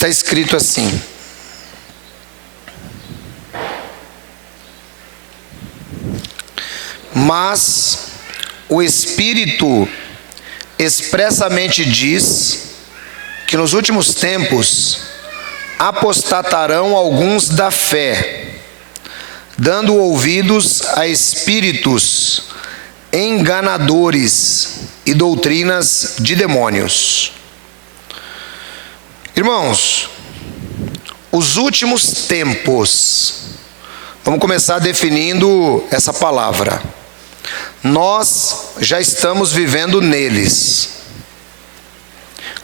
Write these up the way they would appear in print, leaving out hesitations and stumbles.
está escrito assim: mas o Espírito expressamente diz que nos últimos tempos apostatarão alguns da fé, dando ouvidos a espíritos enganadores e doutrinas de demônios. Irmãos, os últimos tempos, vamos começar definindo essa palavra. Nós já estamos vivendo neles.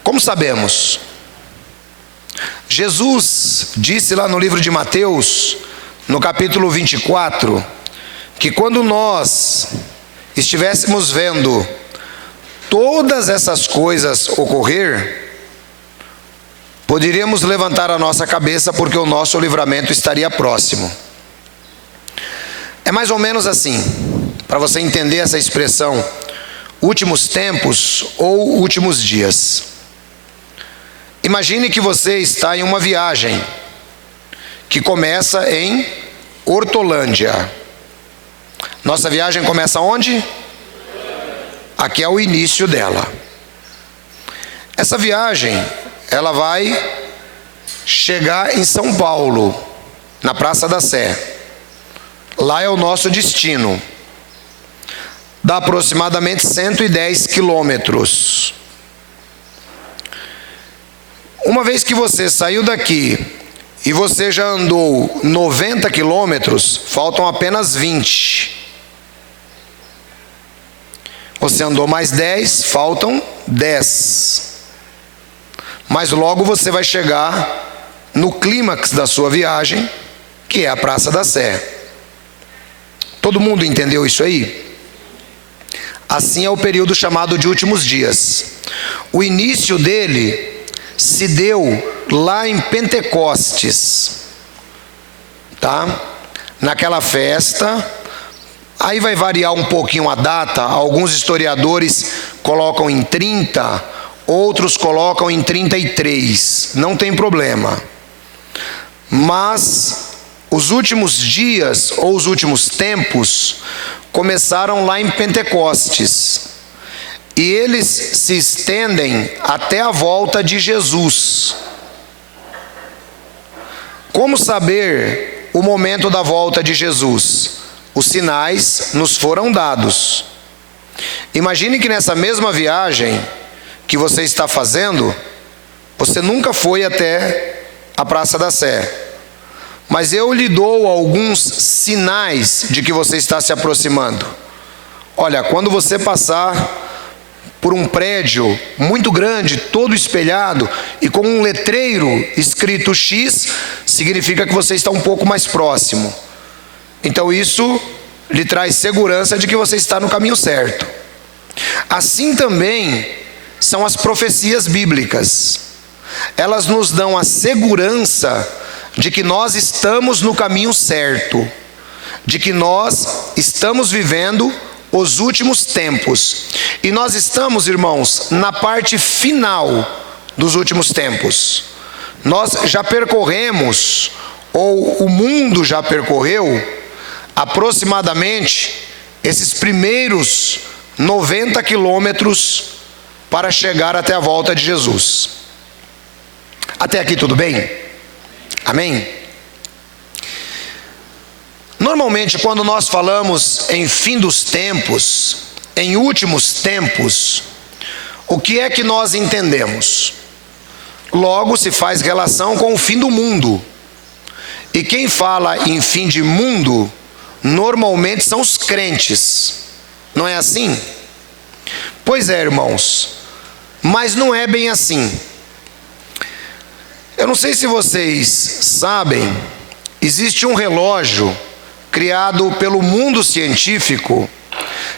Como sabemos? Jesus disse lá no livro de Mateus, no capítulo 24, que quando nós estivéssemos vendo todas essas coisas ocorrer, poderíamos levantar a nossa cabeça porque o nosso livramento estaria próximo. É mais ou menos assim, para você entender essa expressão, últimos tempos ou últimos dias. Imagine que você está em uma viagem que começa em Hortolândia. Nossa viagem começa onde? Aqui é o início dela. Essa viagem, ela vai chegar em São Paulo, na Praça da Sé. Lá é o nosso destino. Dá aproximadamente 110 quilômetros. Uma vez que você saiu daqui e você já andou 90 quilômetros, faltam apenas 20. Você andou mais 10, faltam 10. Mas logo você vai chegar no clímax da sua viagem, que é a Praça da Sé. Todo mundo entendeu isso aí? Assim é o período chamado de últimos dias. O início dele se deu lá em Pentecostes, tá? Naquela festa, aí vai variar um pouquinho a data. Alguns historiadores colocam em 30, outros colocam em 33, não tem problema. Mas os últimos dias ou os últimos tempos começaram lá em Pentecostes. E eles se estendem até a volta de Jesus. Como saber o momento da volta de Jesus? Os sinais nos foram dados. Imagine que nessa mesma viagem que você está fazendo, você nunca foi até a Praça da Sé. Mas eu lhe dou alguns sinais de que você está se aproximando. Olha, quando você passar por um prédio muito grande, todo espelhado e com um letreiro escrito X, significa que você está um pouco mais próximo. Então isso lhe traz segurança de que você está no caminho certo. Assim também são as profecias bíblicas. Elas nos dão a segurança de que nós estamos no caminho certo, de que nós estamos vivendo os últimos tempos. E nós estamos, irmãos, na parte final dos últimos tempos. Nós já percorremos, ou o mundo já percorreu, aproximadamente esses primeiros 90 quilômetros para chegar até a volta de Jesus. Até aqui tudo bem? Amém? Normalmente, quando nós falamos em fim dos tempos, em últimos tempos, o que é que nós entendemos? Logo se faz relação com o fim do mundo. E quem fala em fim de mundo, normalmente são os crentes. Não é assim? Pois é, irmãos, mas não é bem assim. Eu não sei se vocês sabem, existe um relógio criado pelo mundo científico,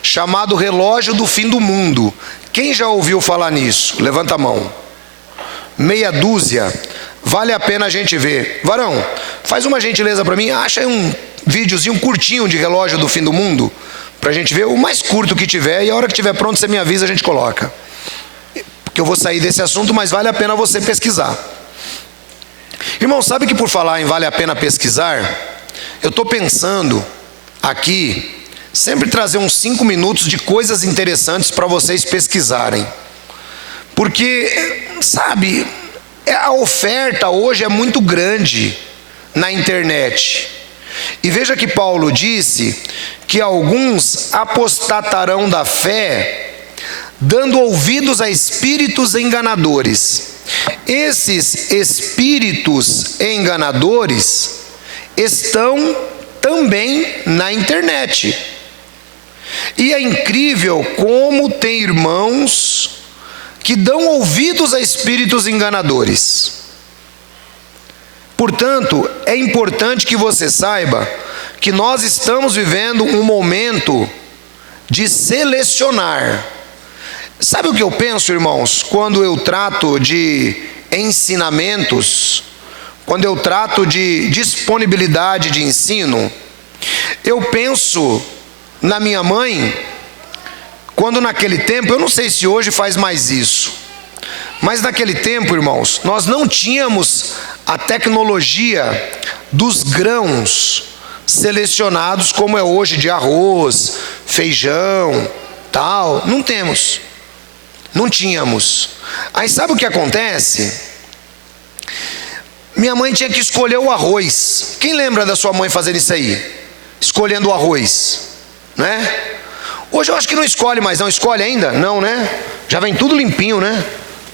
chamado relógio do fim do mundo. Quem já ouviu falar nisso? Levanta a mão. Meia dúzia. Vale a pena a gente ver. Varão, faz uma gentileza para mim, acha aí um videozinho curtinho de relógio do fim do mundo, para a gente ver, o mais curto que tiver, e a hora que tiver pronto você me avisa, a gente coloca. Porque eu vou sair desse assunto, mas vale a pena você pesquisar. Irmão, sabe que por falar em vale a pena pesquisar, eu estou pensando aqui, sempre trazer uns 5 minutos de coisas interessantes para vocês pesquisarem. Porque, sabe, a oferta hoje é muito grande na internet. E veja que Paulo disse que alguns apostatarão da fé, dando ouvidos a espíritos enganadores. Esses espíritos enganadores estão também na internet. E é incrível como tem irmãos que dão ouvidos a espíritos enganadores. Portanto, é importante que você saiba que nós estamos vivendo um momento de selecionar. Sabe o que eu penso, irmãos, quando eu trato de ensinamentos, quando eu trato de disponibilidade de ensino? Eu penso na minha mãe, quando naquele tempo, eu não sei se hoje faz mais isso, mas naquele tempo, irmãos, nós não tínhamos a tecnologia dos grãos selecionados como é hoje, de arroz, feijão, tal. Não temos. Não tínhamos. Aí sabe o que acontece? Minha mãe tinha que escolher o arroz. Quem lembra da sua mãe fazendo isso aí? Escolhendo o arroz, né? Hoje eu acho que não escolhe mais, não. Escolhe ainda? Não, né? Já vem tudo limpinho, né?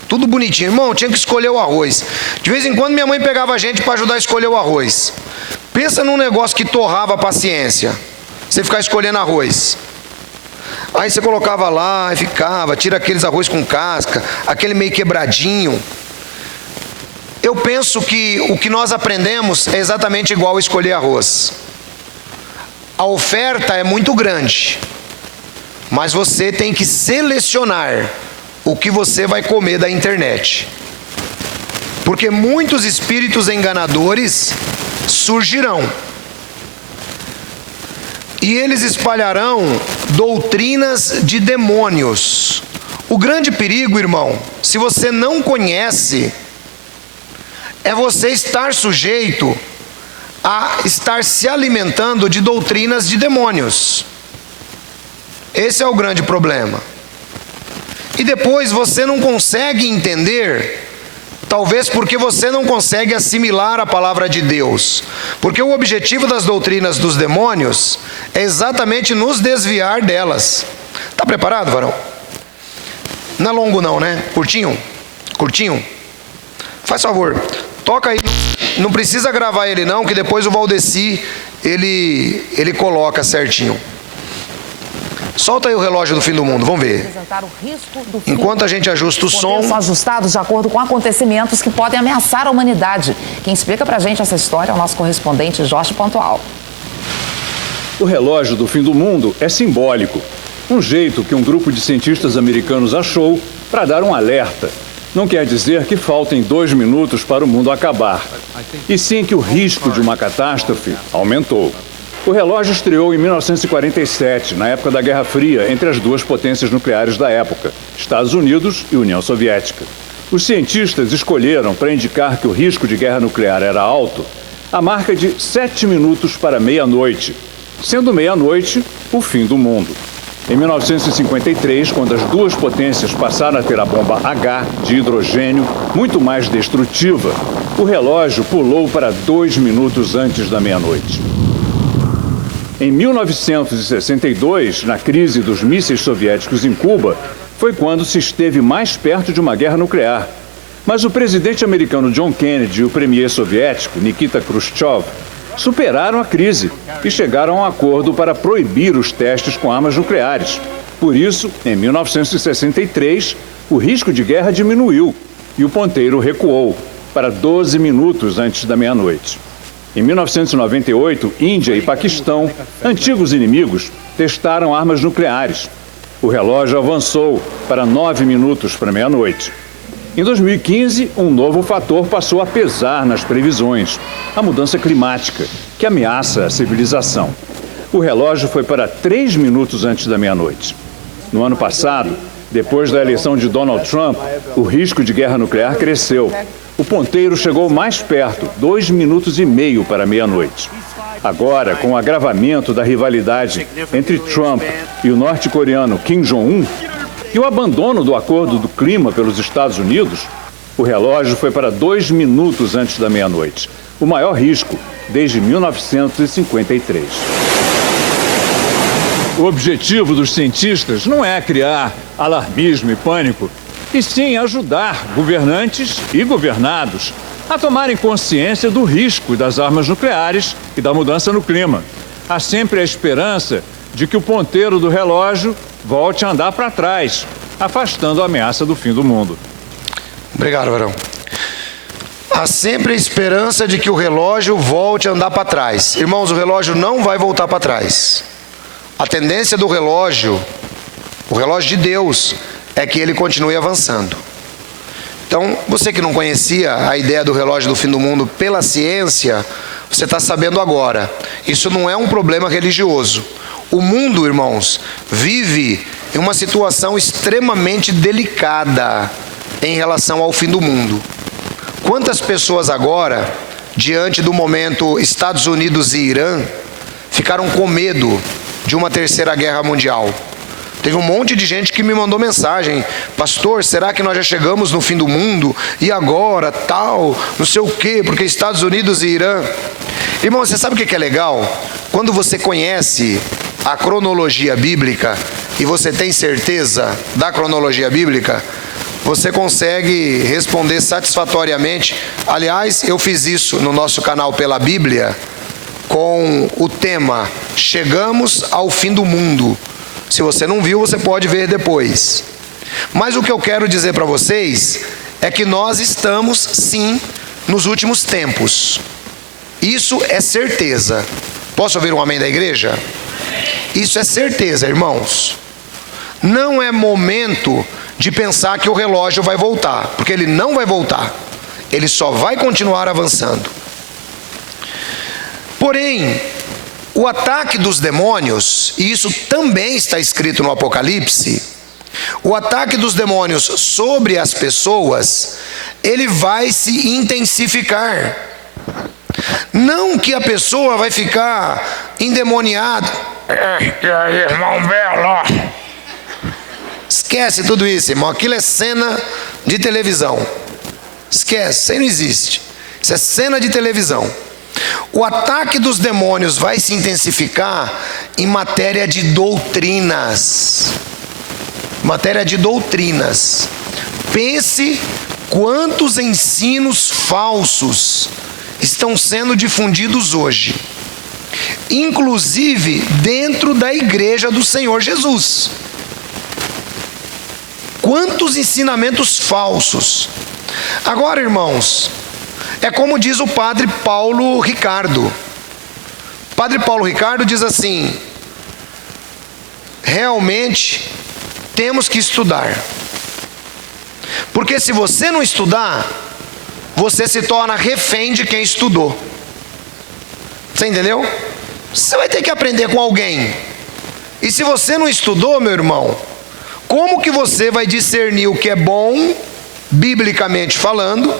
Tudo bonitinho. Irmão, tinha que escolher o arroz. De vez em quando minha mãe pegava a gente para ajudar a escolher o arroz. Pensa num negócio que torrava a paciência. Você ficar escolhendo arroz. Aí você colocava lá e ficava, tira aqueles arroz com casca, aquele meio quebradinho. Eu penso que o que nós aprendemos é exatamente igual a escolher arroz. A oferta é muito grande, mas você tem que selecionar o que você vai comer da internet. Porque muitos espíritos enganadores surgirão. E eles espalharão doutrinas de demônios. O grande perigo, irmão, se você não conhece, é você estar sujeito a estar se alimentando de doutrinas de demônios. Esse é o grande problema. E depois você não consegue entender, talvez porque você não consegue assimilar a palavra de Deus. Porque o objetivo das doutrinas dos demônios é exatamente nos desviar delas. Está preparado, varão? Não é longo não, né? Curtinho? Curtinho? Faz favor, toca aí. Não precisa gravar ele não, que depois o Valdeci, ele coloca certinho. Solta aí o relógio do fim do mundo, vamos ver. Enquanto a gente ajusta o som... São ajustados de acordo com acontecimentos que podem ameaçar a humanidade. Quem explica pra gente essa história é o nosso correspondente Jorge Pontual. O relógio do fim do mundo é simbólico. Um jeito que um grupo de cientistas americanos achou para dar um alerta. Não quer dizer que faltem 2 minutos para o mundo acabar. E sim que o risco de uma catástrofe aumentou. O relógio estreou em 1947, na época da Guerra Fria, entre as duas potências nucleares da época, Estados Unidos e União Soviética. Os cientistas escolheram, para indicar que o risco de guerra nuclear era alto, a marca de 7 minutos para meia-noite, sendo meia-noite o fim do mundo. Em 1953, quando as duas potências passaram a ter a bomba H de hidrogênio, muito mais destrutiva, o relógio pulou para 2 minutos antes da meia-noite. Em 1962, na crise dos mísseis soviéticos em Cuba, foi quando se esteve mais perto de uma guerra nuclear. Mas o presidente americano John Kennedy e o premier soviético Nikita Khrushchev superaram a crise e chegaram a um acordo para proibir os testes com armas nucleares. Por isso, em 1963, o risco de guerra diminuiu e o ponteiro recuou para 12 minutos antes da meia-noite. Em 1998, Índia e Paquistão, antigos inimigos, testaram armas nucleares. O relógio avançou para 9 minutos para meia-noite. Em 2015, um novo fator passou a pesar nas previsões: a mudança climática, que ameaça a civilização. O relógio foi para 3 minutos antes da meia-noite. No ano passado, Depois da eleição de Donald Trump, o risco de guerra nuclear cresceu. O ponteiro chegou mais perto, 2 minutos e meio para meia-noite. Agora, com o agravamento da rivalidade entre Trump e o norte-coreano Kim Jong-un e o abandono do acordo do clima pelos Estados Unidos, o relógio foi para 2 minutos antes da meia-noite, o maior risco desde 1953. O objetivo dos cientistas não é criar alarmismo e pânico, e sim ajudar governantes e governados a tomarem consciência do risco das armas nucleares e da mudança no clima. Há sempre a esperança de que o ponteiro do relógio volte a andar para trás, afastando a ameaça do fim do mundo. Obrigado, Varão. Há sempre a esperança de que o relógio volte a andar para trás. Irmãos, o relógio não vai voltar para trás. A tendência do relógio, o relógio de Deus, é que ele continue avançando. Então, você que não conhecia a ideia do relógio do fim do mundo pela ciência, você está sabendo agora. Isso não é um problema religioso. O mundo, irmãos, vive em uma situação extremamente delicada em relação ao fim do mundo. Quantas pessoas agora, diante do momento Estados Unidos e Irã, ficaram com medo de uma terceira guerra mundial? Teve um monte de gente que me mandou mensagem: pastor, será que nós já chegamos no fim do mundo? E agora, tal, não sei o quê, porque Estados Unidos e Irã. Irmão, você sabe o que é legal? Quando você conhece a cronologia bíblica e você tem certeza da cronologia bíblica, você consegue responder satisfatoriamente. Aliás, eu fiz isso no nosso canal Pela Bíblia, com o tema Chegamos ao Fim do Mundo. Se você não viu, você pode ver depois. Mas o que eu quero dizer para vocês é que nós estamos, sim, nos últimos tempos. Isso é certeza. Posso ouvir um amém da igreja? Isso é certeza, irmãos. Não é momento de pensar que o relógio vai voltar, porque ele não vai voltar. Ele só vai continuar avançando. Porém, o ataque dos demônios, e isso também está escrito no Apocalipse, o ataque dos demônios sobre as pessoas, ele vai se intensificar. Não que a pessoa vai ficar endemoniada. E aí, irmão Belo? Esquece tudo isso, irmão. Aquilo é cena de televisão. Esquece, isso aí não existe. Isso é cena de televisão. O ataque dos demônios vai se intensificar em matéria de doutrinas. Matéria de doutrinas. Pense quantos ensinos falsos estão sendo difundidos hoje, inclusive dentro da igreja do Senhor Jesus. Quantos ensinamentos falsos. Agora, irmãos, é como diz o padre Paulo Ricardo. Padre Paulo Ricardo diz assim: realmente temos que estudar, porque se você não estudar, você se torna refém de quem estudou. Você entendeu? Você vai ter que aprender com alguém. E se você não estudou, meu irmão, como que você vai discernir o que é bom, biblicamente falando,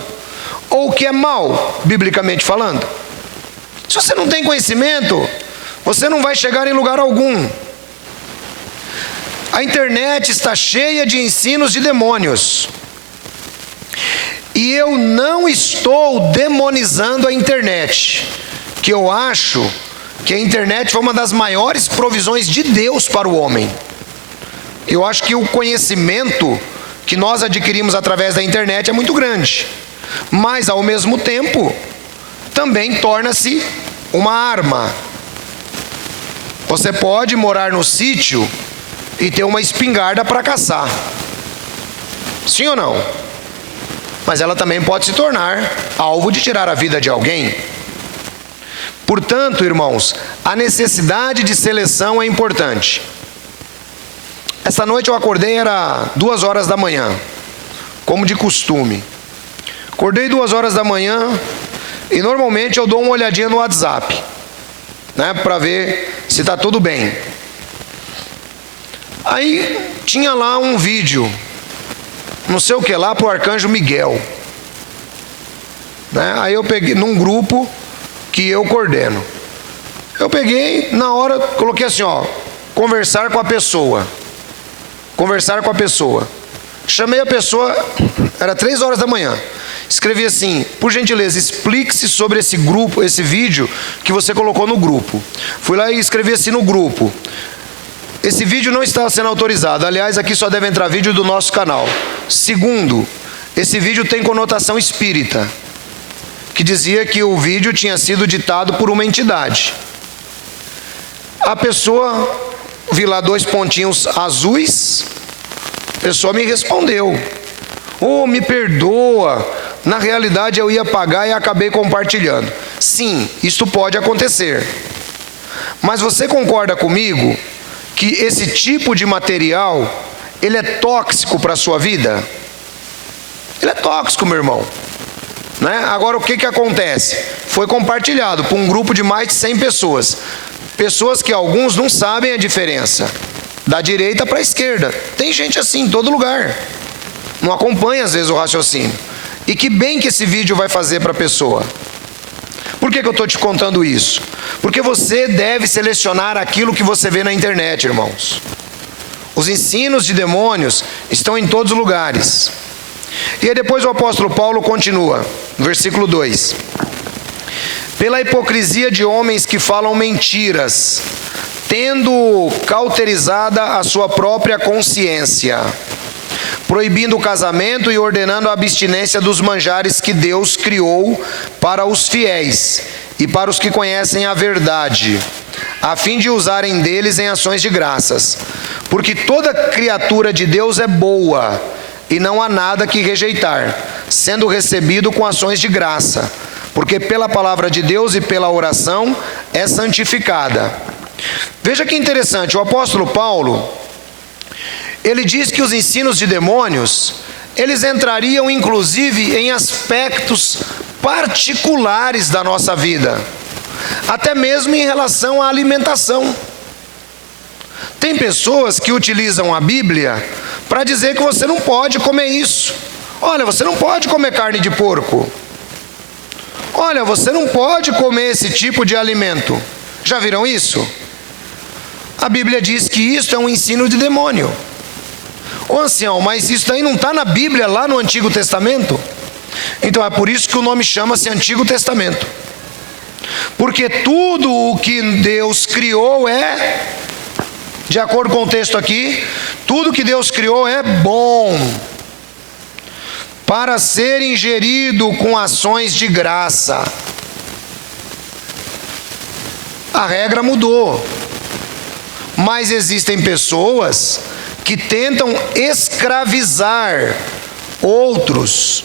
ou o que é mal, biblicamente falando? Se você não tem conhecimento, você não vai chegar em lugar algum. A internet está cheia de ensinos de demônios. E eu não estou demonizando a internet, que eu acho que a internet foi uma das maiores provisões de Deus para o homem. Eu acho que o conhecimento que nós adquirimos através da internet é muito grande, mas ao mesmo tempo também torna-se uma arma. Você pode morar no sítio e ter uma espingarda para caçar, sim ou não? Mas ela também pode se tornar alvo de tirar a vida de alguém. Portanto, irmãos, a necessidade de seleção é importante. Esta noite eu acordei, era 2 horas da manhã, como de costume. Acordei 2 horas da manhã e normalmente eu dou uma olhadinha no WhatsApp, né, para ver se está tudo bem. Aí tinha lá um vídeo, não sei o que lá, pro Arcanjo Miguel, né? Aí eu peguei num grupo que eu coordeno. Eu peguei, na hora, coloquei assim, ó, conversar com a pessoa. Conversar com a pessoa. Chamei a pessoa, era 3 horas da manhã. Escrevi assim: por gentileza, explique-se sobre esse grupo, esse vídeo que você colocou no grupo. Fui lá e escrevi assim no grupo: esse vídeo não está sendo autorizado. Aliás, aqui só deve entrar vídeo do nosso canal. Segundo, esse vídeo tem conotação espírita, que dizia que o vídeo tinha sido ditado por uma entidade. A pessoa, vi lá 2 pontinhos azuis, a pessoa me respondeu: oh, me perdoa, na realidade eu ia pagar e acabei compartilhando. Sim, isto pode acontecer. Mas você concorda comigo que esse tipo de material, ele é tóxico para a sua vida? Ele é tóxico, meu irmão, né? Agora, o que acontece? Foi compartilhado por um grupo de mais de 100 pessoas. Pessoas que alguns não sabem a diferença da direita para a esquerda. Tem gente assim em todo lugar, não acompanha às vezes o raciocínio. E que bem que esse vídeo vai fazer para a pessoa. Por que eu estou te contando isso? Porque você deve selecionar aquilo que você vê na internet, irmãos. Os ensinos de demônios estão em todos os lugares. E aí depois o apóstolo Paulo continua, no versículo 2: pela hipocrisia de homens que falam mentiras, tendo cauterizada a sua própria consciência, proibindo o casamento e ordenando a abstinência dos manjares que Deus criou para os fiéis e para os que conhecem a verdade, a fim de usarem deles em ações de graças. Porque toda criatura de Deus é boa, e não há nada que rejeitar, sendo recebido com ações de graça, porque pela palavra de Deus e pela oração é santificada. Veja que interessante, o apóstolo Paulo, ele diz que os ensinos de demônios, eles entrariam inclusive em aspectos particulares da nossa vida, até mesmo em relação à alimentação. Tem pessoas que utilizam a Bíblia para dizer que você não pode comer isso. Olha, você não pode comer carne de porco. Olha, você não pode comer esse tipo de alimento. Já viram isso? A Bíblia diz que isso é um ensino de demônio. Ô ancião, mas isso daí não está na Bíblia lá no Antigo Testamento? Então é por isso que o nome chama-se Antigo Testamento. Porque tudo o que Deus criou é, de acordo com o texto aqui, tudo que Deus criou é bom, para ser ingerido com ações de graça. A regra mudou, mas existem pessoas que tentam escravizar outros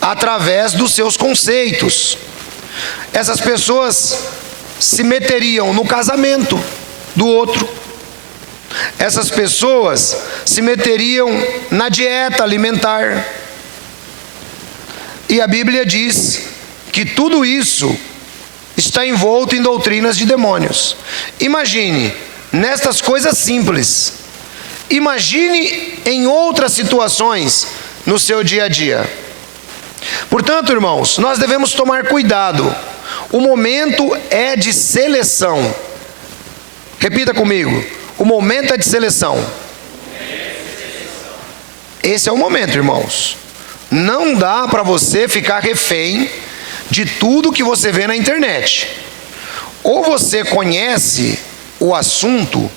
através dos seus conceitos. Essas pessoas se meteriam no casamento do outro. Essas pessoas se meteriam na dieta alimentar. E a Bíblia diz que tudo isso está envolto em doutrinas de demônios. Imagine nestas coisas simples. Imagine em outras situações no seu dia a dia. Portanto, irmãos, nós devemos tomar cuidado. O momento é de seleção. Repita comigo: o momento é de seleção. Esse é o momento, irmãos. Não dá para você ficar refém de tudo que você vê na internet. Ou você conhece o assunto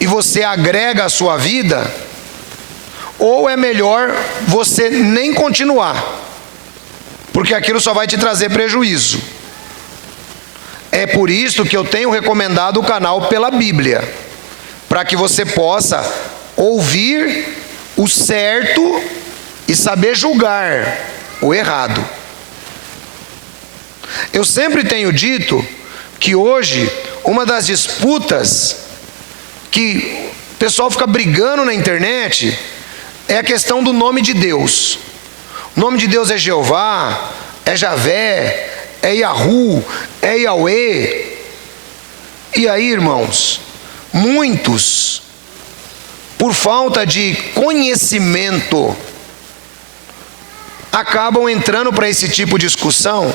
e você agrega à sua vida, ou é melhor você nem continuar, porque aquilo só vai te trazer prejuízo. É por isso que eu tenho recomendado o canal Pela Bíblia, para que você possa ouvir o certo e saber julgar o errado. Eu sempre tenho dito que hoje uma das disputas que o pessoal fica brigando na internet é a questão do nome de Deus. O nome de Deus é Jeová, é Javé, é Yahu, é Yahweh. E aí, irmãos, muitos por falta de conhecimento, acabam entrando para esse tipo de discussão,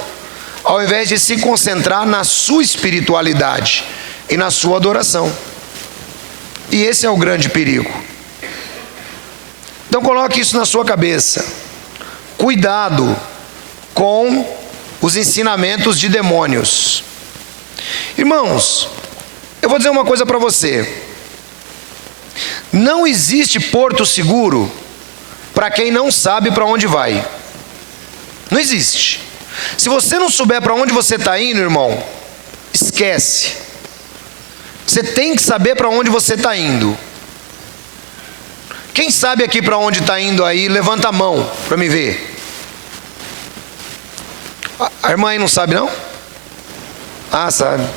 ao invés de se concentrar na sua espiritualidade e na sua adoração. E esse é o grande perigo. Então coloque isso na sua cabeça. Cuidado com os ensinamentos de demônios. Irmãos, eu vou dizer uma coisa para você. Não existe porto seguro para quem não sabe para onde vai. Não existe. Se você não souber para onde você está indo, irmão, esquece. Você tem que saber para onde você está indo. Quem sabe aqui para onde está indo aí, levanta a mão para me ver. A irmã aí não sabe não? Ah, sabe.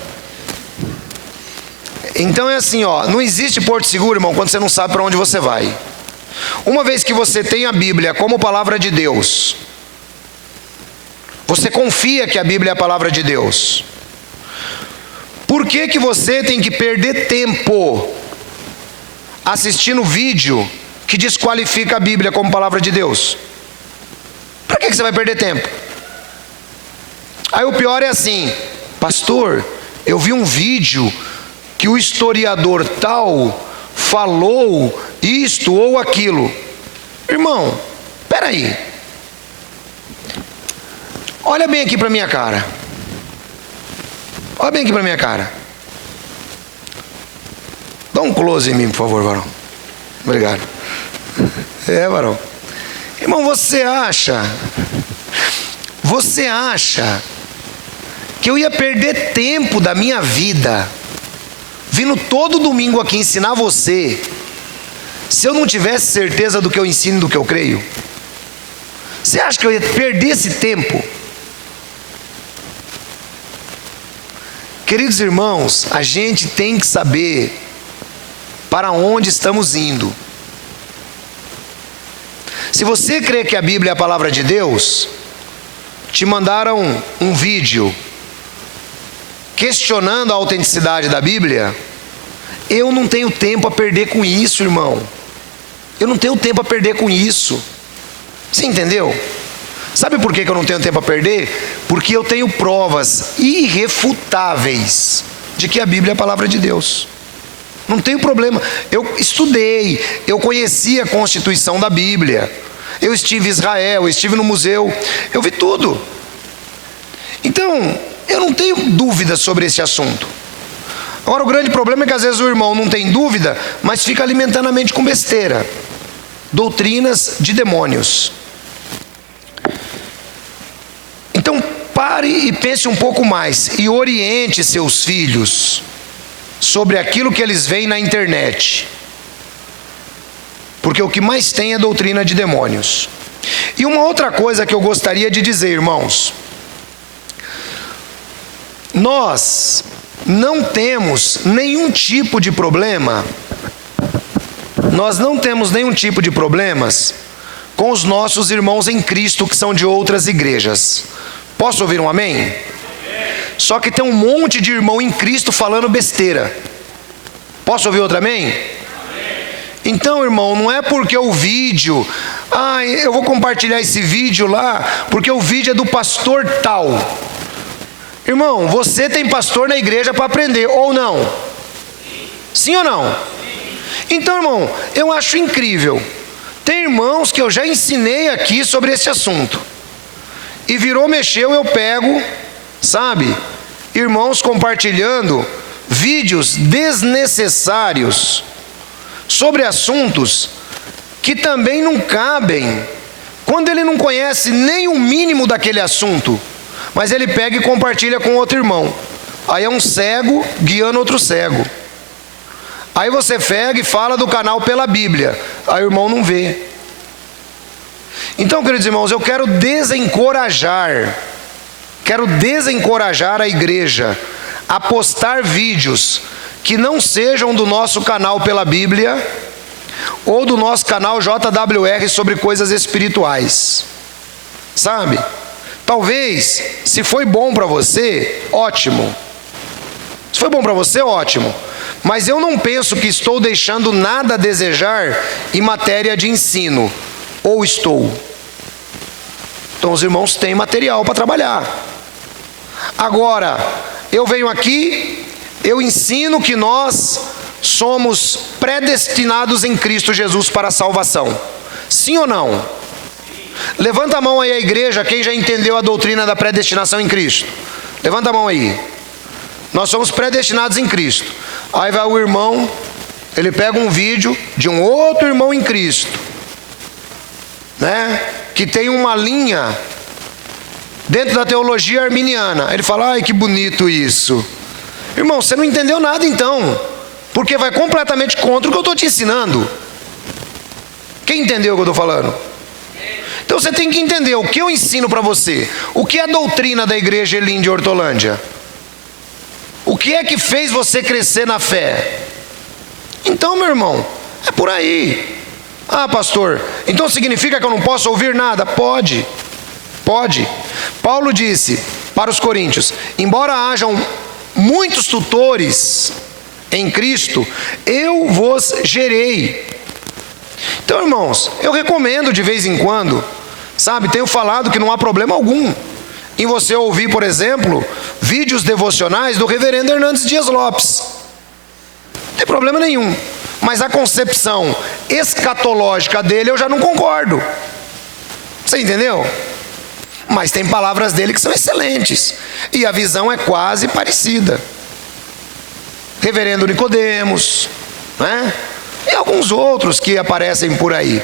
Então é assim, ó, não existe porto seguro, irmão, quando você não sabe para onde você vai. Uma vez que você tem a Bíblia como palavra de Deus, você confia que a Bíblia é a palavra de Deus, por que que você tem que perder tempo assistindo vídeo que desqualifica a Bíblia como palavra de Deus? Para que você vai perder tempo? Aí o pior é assim: pastor, eu vi um vídeo que o historiador tal falou isto ou aquilo. Irmão, peraí, olha bem aqui para minha cara. Olha bem aqui para minha cara. Dá um close em mim, por favor, varão. Obrigado. Varão. Irmão, você acha que eu ia perder tempo da minha vida vindo todo domingo aqui ensinar você, se eu não tivesse certeza do que eu ensino e do que eu creio? Você acha que eu ia perder esse tempo? Queridos irmãos, a gente tem que saber para onde estamos indo. Se você crê que a Bíblia é a palavra de Deus, te mandaram um vídeo questionando a autenticidade da Bíblia, eu não tenho tempo a perder com isso, irmão. Eu não tenho tempo a perder com isso. Você entendeu? Sabe por que eu não tenho tempo a perder? Porque eu tenho provas irrefutáveis de que a Bíblia é a palavra de Deus. Não tenho problema. Eu estudei, eu conheci a Constituição da Bíblia, eu estive em Israel, eu estive no museu, eu vi tudo. Então, eu não tenho dúvida sobre esse assunto. Agora, o grande problema é que às vezes o irmão não tem dúvida, mas fica alimentando a mente com besteira, doutrinas de demônios. Então, pare e pense um pouco mais e oriente seus filhos sobre aquilo que eles veem na internet, porque o que mais tem é doutrina de demônios. E uma outra coisa que eu gostaria de dizer, irmãos: nós não temos nenhum tipo de problema, nós não temos nenhum tipo de problemas com os nossos irmãos em Cristo que são de outras igrejas. Posso ouvir um amém? Só que tem um monte de irmão em Cristo falando besteira. Posso ouvir outro amém? Então, irmão, não é porque o vídeo, eu vou compartilhar esse vídeo lá, porque o vídeo é do pastor tal. Irmão, você tem pastor na igreja para aprender, ou não? Sim ou não? Então, irmão, eu acho incrível. Tem irmãos que eu já ensinei aqui sobre esse assunto, e virou, mexeu, eu pego, sabe, irmãos compartilhando vídeos desnecessários sobre assuntos que também não cabem, quando ele não conhece nem o mínimo daquele assunto, mas ele pega e compartilha com outro irmão. Aí é um cego guiando outro cego. Aí você pega e fala do canal Pela Bíblia, aí o irmão não vê. Então, queridos irmãos, eu quero desencorajar a igreja a postar vídeos que não sejam do nosso canal Pela Bíblia ou do nosso canal JWR sobre coisas espirituais, sabe? Talvez, se foi bom para você, ótimo. Se foi bom para você, ótimo. mas eu não penso que estou deixando nada a desejar em matéria de ensino. Ou estou? Então os irmãos têm material para trabalhar. Agora, eu venho aqui, eu ensino que nós somos predestinados em Cristo Jesus para a salvação. Sim ou não? Levanta a mão aí a igreja, quem já entendeu a doutrina da predestinação em Cristo. Levanta a mão aí. Nós somos predestinados em Cristo. Aí vai o irmão, ele pega um vídeo de um outro irmão em Cristo, né? Que tem uma linha dentro da teologia arminiana. Ele fala, ai que bonito isso. Irmão, você não entendeu nada então, porque vai completamente contra o que eu estou te ensinando. Quem entendeu o que eu estou falando? Então você tem que entender o que eu ensino para você. O que é a doutrina da igreja Elim de Hortolândia? O que é que fez você crescer na fé? Então, meu irmão, é por aí. Ah, pastor, então significa que eu não posso ouvir nada? Pode. Paulo disse para os coríntios, embora hajam muitos tutores em Cristo, eu vos gerei. Então, irmãos, eu recomendo de vez em quando, sabe, tenho falado que não há problema algum em você ouvir, por exemplo, vídeos devocionais do reverendo Hernandes Dias Lopes. Não tem problema nenhum. Mas a concepção escatológica dele eu já não concordo. Você entendeu? Mas tem palavras dele que são excelentes. E a visão é quase parecida. Reverendo Nicodemos, né? E alguns outros que aparecem por aí.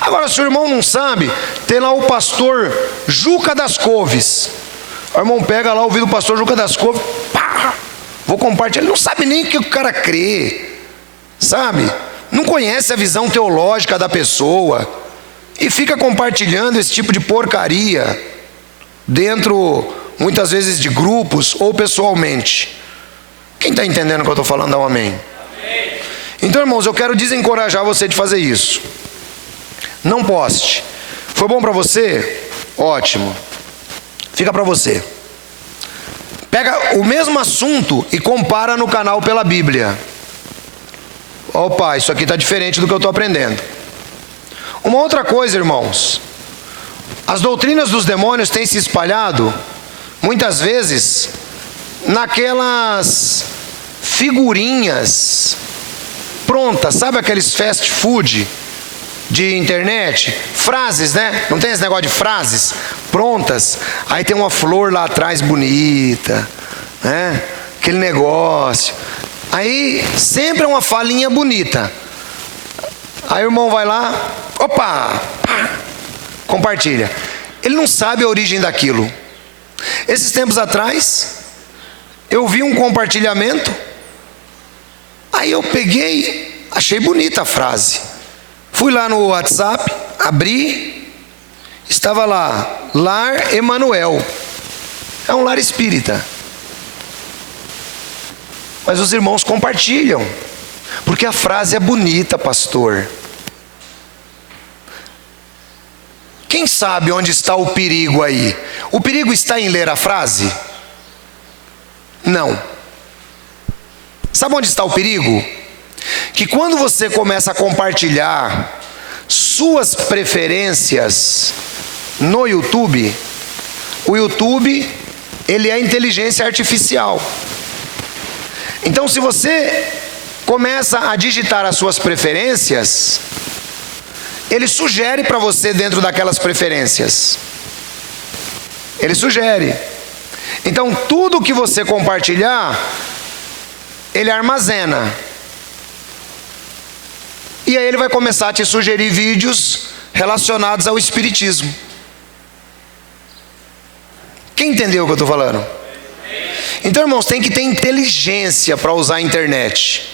Agora, se o irmão não sabe, tem lá o pastor Juca das Couves. O irmão pega lá o vídeo do pastor Juca das Couves, pá, vou compartilhar. Ele não sabe nem o que o cara crê, sabe? Não conhece a visão teológica da pessoa e fica compartilhando esse tipo de porcaria dentro, muitas vezes, de grupos ou pessoalmente. Quem está entendendo o que eu estou falando, dá um amém. Então, irmãos, eu quero desencorajar você de fazer isso. Não poste. Foi bom para você? Ótimo. Fica para você. Pega o mesmo assunto e compara no canal Pela Bíblia. Opa, isso aqui está diferente do que eu estou aprendendo. Uma outra coisa, irmãos. As doutrinas dos demônios têm se espalhado, muitas vezes, naquelas figurinhas prontas, sabe aqueles fast food de internet? Frases, né? Não tem esse negócio de frases prontas? Aí tem uma flor lá atrás bonita, né? Aquele negócio. Aí sempre é uma falinha bonita. Aí o irmão vai lá, opa, pá, compartilha. Ele não sabe a origem daquilo. Esses tempos atrás, eu vi um compartilhamento. Aí eu peguei, achei bonita a frase. Fui lá no WhatsApp, abri, estava lá, Lar Emanuel. É um lar espírita. Mas os irmãos compartilham, porque a frase é bonita, pastor. Quem sabe onde está o perigo aí? O perigo está em ler a frase? Não. Sabe onde está o perigo? Que quando você começa a compartilhar suas preferências no YouTube, o YouTube, ele é inteligência artificial. Então, se você começa a digitar as suas preferências, ele sugere para você dentro daquelas preferências. Ele sugere. Então, tudo que você compartilhar, ele armazena. E aí ele vai começar a te sugerir vídeos relacionados ao espiritismo. Quem entendeu o que eu estou falando? Então, irmãos, tem que ter inteligência para usar a internet.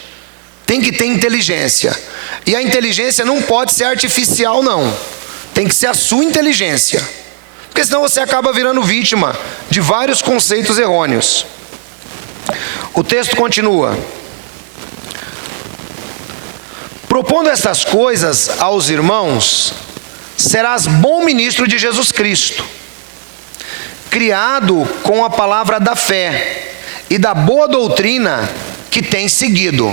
Tem que ter inteligência. E a inteligência não pode ser artificial, não. Tem que ser a sua inteligência. Porque senão você acaba virando vítima de vários conceitos errôneos. O texto continua. Propondo estas coisas aos irmãos, serás bom ministro de Jesus Cristo, criado com a palavra da fé e da boa doutrina que tem seguido.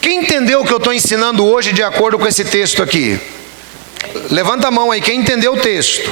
Quem entendeu o que eu estou ensinando hoje de acordo com esse texto aqui? Levanta a mão aí, quem entendeu o texto?